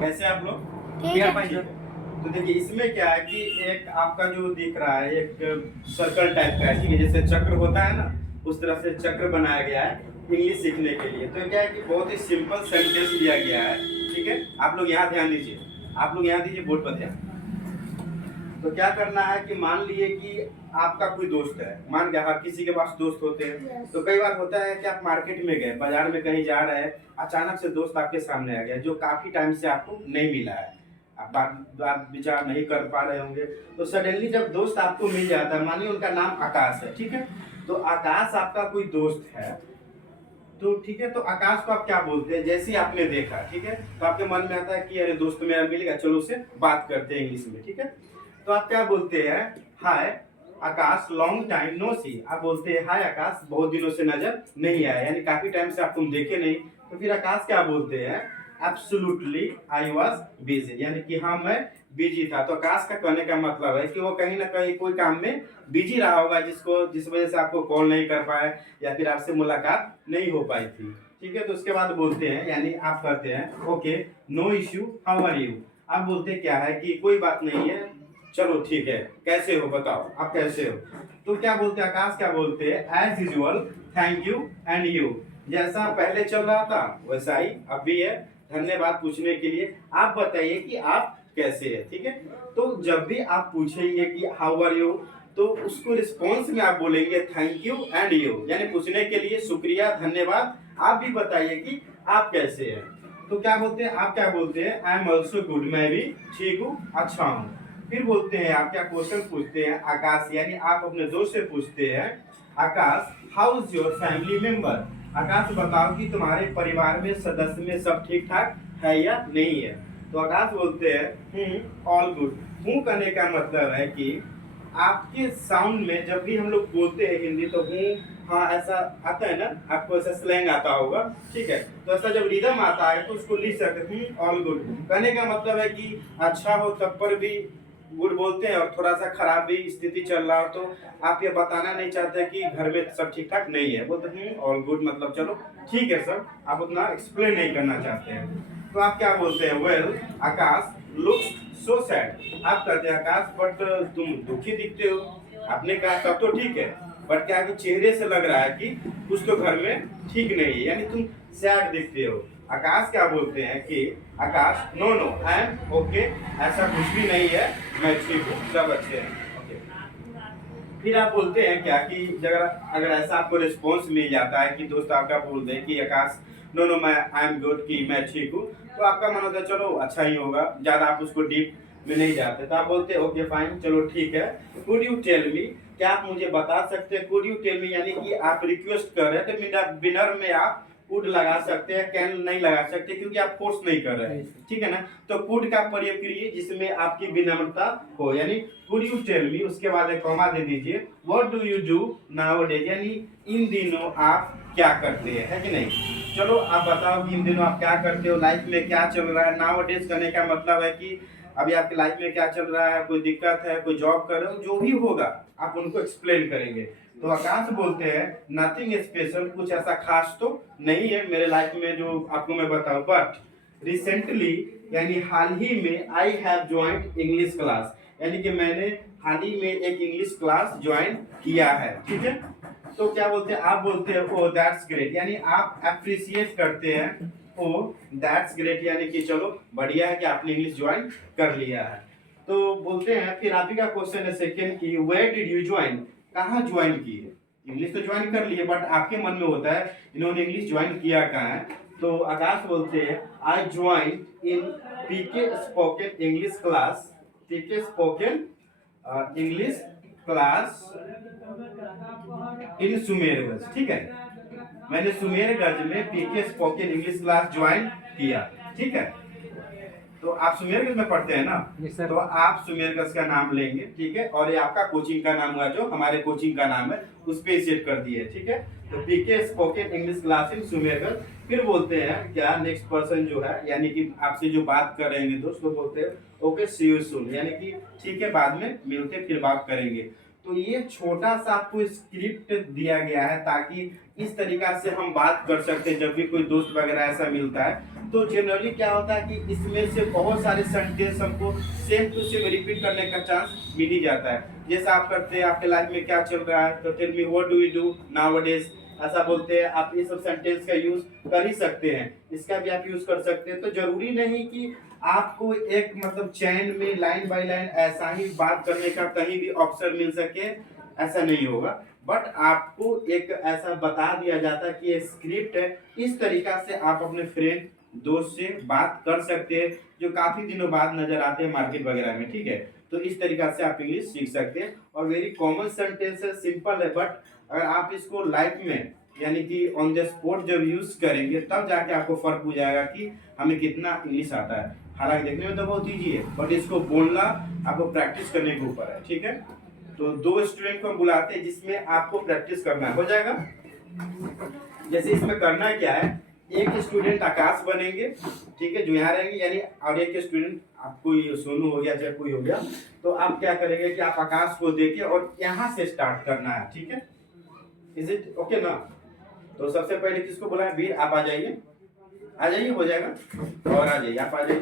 कैसे आप लोग? ठीक है भाई ठीक साहब। है। तो देखिए इसमें क्या है कि एक आपका जो दिख रहा है एक सर्कल टाइप का है, ठीक है, जैसे चक्र होता है ना, उस तरह से चक्र बनाया गया है इंग्लिश सीखने के लिए। तो क्या है कि बहुत ही सिंपल सेंटेंस दिया गया है, ठीक है। आप लोग यहाँ ध्यान दीजिए, आप लोग यहाँ दीजिए बोर्ड पर ध्यान। तो क्या करना है कि मान लिए कि आपका कोई दोस्त है, मान गया हर किसी के पास दोस्त होते हैं। तो कई बार होता है कि आप मार्केट में गए, बाजार में कहीं जा रहे हैं, अचानक से दोस्त आपके सामने आ गया जो काफी टाइम से आपको नहीं मिला है, आप बात बात विचार नहीं कर पा रहे होंगे। तो सडनली जब दोस्त आपको मिल जाता है, मानिए उनका नाम आकाश है, ठीक है। तो आकाश आपका कोई दोस्त है, तो ठीक है। तो आकाश को आप क्या बोलते हैं? जैसे ही आपने देखा, ठीक है, तो आपके मन में आता है कि अरे दोस्त मेरा मिलेगा, चलो उससे बात करते हैं इंग्लिश में, ठीक है। तो आप क्या बोलते हैं? हाय आकाश, लॉन्ग टाइम नो सी। आप बोलते हैं हाय आकाश, बहुत दिनों से नजर नहीं आया, यानी काफी टाइम से आप तुम देखे नहीं। तो फिर आकाश क्या बोलते हैं? एब्सोल्युटली आई वाज बिजी, यानी कि हाँ मैं बिजी था। तो आकाश का कहने का मतलब है कि वो कहीं ना कहीं कोई काम में बिजी रहा होगा, जिस वजह से आपको कॉल नहीं कर पाए या फिर आपसे मुलाकात नहीं हो पाई थी, ठीक है। तो उसके बाद बोलते हैं, यानी आप कहते हैं okay no issue how are you. आप बोलते क्या है कि कोई बात नहीं है, चलो ठीक है, कैसे हो बताओ, आप कैसे हो। तो क्या बोलते हैं आकाश? क्या बोलते हैं? As usual thank you and you. जैसा पहले चल रहा था वैसा ही अब भी है, धन्यवाद पूछने के लिए। आप बताइए कि आप कैसे हैं, ठीक है। तो जब भी आप पूछेंगे कि हाउ आर यू, तो उसको रिस्पॉन्स में आप बोलेंगे थैंक यू एंड यू, यानी पूछने के लिए शुक्रिया धन्यवाद। आप भी बताइए कि आप कैसे हैं। तो क्या बोलते हैं? आप क्या बोलते हैं? आई एम ऑल्सो गुड, मैं भी ठीक हूँ, अच्छा हूँ। फिर बोलते हैं, आप क्या क्वेश्चन पूछते हैं आकाश, यानी आप अपने दोस्त से पूछते हैं Akash how is your family member. Akash बताओ कि तुम्हारे परिवार में सदस्य में सब ठीक ठाक है या नहीं है। तो आकाश बोलते हैं ऑल गुड। हूँ कहने का मतलब है कि आपके साउंड में जब भी हम लोग बोलते हैं हिंदी, तो हूँ हाँ ऐसा आता है ना, आपको ऐसा स्लैंग आता होगा, ठीक है। तो ऐसा जब रिदम आता है तो उसको लिख सकते हैं ऑल गुड। कहने का मतलब है कि अच्छा हो तब पर भी गुड बोलते हैं, और थोड़ा सा खराब भी स्थिति चल रहा हो तो आप ये बताना नहीं चाहते कि घर में सब ठीक ठाक नहीं है, बोलते हैं ऑल गुड, मतलब चलो ठीक है सर, आप उतना एक्सप्लेन नहीं करना चाहते हैं। तो आप क्या बोलते हैं? वेल आकाश लुक्स सो सैड। आप कहते हैं आकाश बट तुम दुखी दिखते हो। आपने कहा सब तो ठीक है, बट क्या कि चेहरे से लग रहा है कि कुछ तो घर में ठीक नहीं है, यानी तुम सैड दिखते हो। आकाश क्या बोलते हैं कि Akash no no I am okay, ऐसा कुछ भी नहीं है, मैं ठीक हूँ, सब अच्छे हैं, ओके। फिर आप बोलते हैं क्या कि अगर अगर ऐसा आपको रिस्पॉन्स मिल जाता है कि दोस्त आपका बोल दे कि आकाश नो नो मैं आई एम गुड, कि मैं ठीक हूँ, तो आपका मन होता है चलो अच्छा ही होगा, ज्यादा आप उसको डीप में नहीं जाते। तो आप बोलते हैं ओके फाइन, चलो ठीक है। कुड यू टेल मी, क्या आप मुझे बता सकते हैं? कुड यू टेल मी यानी कि आप रिक्वेस्ट कर रहे हैं, तो बिना बिनर में आप कुड लगा सकते हैं, कैन नहीं लगा सकते, क्योंकि आप फोर्स नहीं कर रहे हैं, ठीक है ना। तो कुड का प्रयोग करिए जिसमें आपकी विनम्रता हो, यानी कुड यू टेल मी, उसके बाद एक कॉमा दे दीजिए, what do you do nowadays, यानी इन दिनों आप क्या करते हैं, है कि नहीं। चलो आप बताओ कि इन दिनों आप क्या करते हो, लाइफ में क्या चल रहा है। नाउअडेज करने का मतलब है कि अभी आपकी लाइफ में क्या चल रहा है, कोई दिक्कत है, कोई जॉब कर रहे हो, जो भी होगा आप उनको एक्सप्लेन करेंगे। तो आकाश बोलते हैं नथिंग स्पेशल, कुछ ऐसा खास तो नहीं है मेरे लाइफ में जो आपको मैं बताऊं, बट रिसेंटली यानी हाल ही में I have joint English class, यानी कि मैंने हाल ही में एक इंग्लिश क्लास ज्वाइन किया है, ठीक है। तो क्या बोलते हैं? आप बोलते हैं ओ दैट्स ग्रेट, यानी आप अप्रिशिएट करते हैं। ओ दैट्स ग्रेट यानी कि चलो बढ़िया है कि आपने इंग्लिश ज्वाइन कर लिया है। तो बोलते हैं फिर आप ही का क्वेश्चन है सेकंड की वेयर डिड यू ज्वाइन, कहाँ ज्वाइन किए। इंग्लिश तो ज्वाइन कर लिए, बट आपके मन में होता है इन्होंने इंग्लिश ज्वाइन किया कहाँ है। तो आकाश बोलते हैं I join in PK spoken English class, PK spoken English class in Sumerganj, ठीक है। मैंने सुमेरगंज में PK spoken English class join किया, ठीक है। तो आप सुमेरगंज में पढ़ते हैं ना, यस सर। तो आप सुमेरगंज का नाम लेंगे, ठीक है। और ये आपका कोचिंग का नाम हुआ, जो हमारे कोचिंग का नाम है उस पे सेट कर दिए, ठीक है। तो PK spoken English class in Sumerganj. फिर बोलते हैं क्या नेक्स्ट पर्सन जो है, यानी कि आपसे जो बात कर रहे हैं दोस्त, वो बोलते हैं ओके सी यू सून, यानी कि ठीक है बाद में मिलते फिर बात करेंगे। तो ये छोटा सा आपको स्क्रिप्ट दिया गया है ताकि इस तरीका से हम बात कर सकते हैं जब भी कोई दोस्त वगैरह ऐसा मिलता है। तो जनरली क्या होता है कि इसमें से बहुत सारे सेंटेंस हमको सेम टू सेम रिपीट करने का चांस मिल ही जाता है। जैसा आप करते हैं, आपके लाइफ में क्या चल रहा है, तो tell me what do you do nowadays, ऐसा बोलते हैं आप। ये सब सेंटेंस का यूज कर ही सकते हैं, इसका भी आप यूज कर सकते हैं। तो जरूरी नहीं कि आपको एक मतलब चैन में लाइन बाय लाइन ऐसा ही बात करने का कहीं भी अवसर मिल सके, ऐसा नहीं होगा। बट आपको एक ऐसा बता दिया जाता है कि ये स्क्रिप्ट है, इस तरीका से आप अपने फ्रेंड दोस्त से बात कर सकते हैं जो काफी दिनों बाद नजर आते हैं मार्केट वगैरह में, ठीक है। तो इस तरीका से आप इंग्लिश सीख सकते हैं और वेरी कॉमन सेंटेंस है, सिंपल है। बट अगर आप इसको लाइफ में यानी कि ऑन द स्पॉट जब यूज करेंगे तब जाके आपको फर्क हो जाएगा कि हमें कितना इंग्लिश आता है। हालांकि देखने में तो बहुत ईजी है, बट इसको बोलना आपको प्रैक्टिस करने के ऊपर है, ठीक है। तो 2 स्टूडेंट को बुलाते हैं जिसमें आपको प्रैक्टिस करना है, हो जाएगा। जैसे इसमें करना क्या है, एक स्टूडेंट आकाश बनेंगे, ठीक है, जो यहाँ रहेंगे, यानी और एक स्टूडेंट आपको ये सोनू हो गया चाहे कोई हो गया। तो आप क्या करेंगे कि आप आकाश को देखिए और यहाँ से स्टार्ट करना है, ठीक है। इज इट ओके ना। तो सबसे पहले किसको बुलाएं, वीर आप आ जाइए, आ जाइए, हो जाएगा। और आ जाइए, आप आ जाइए।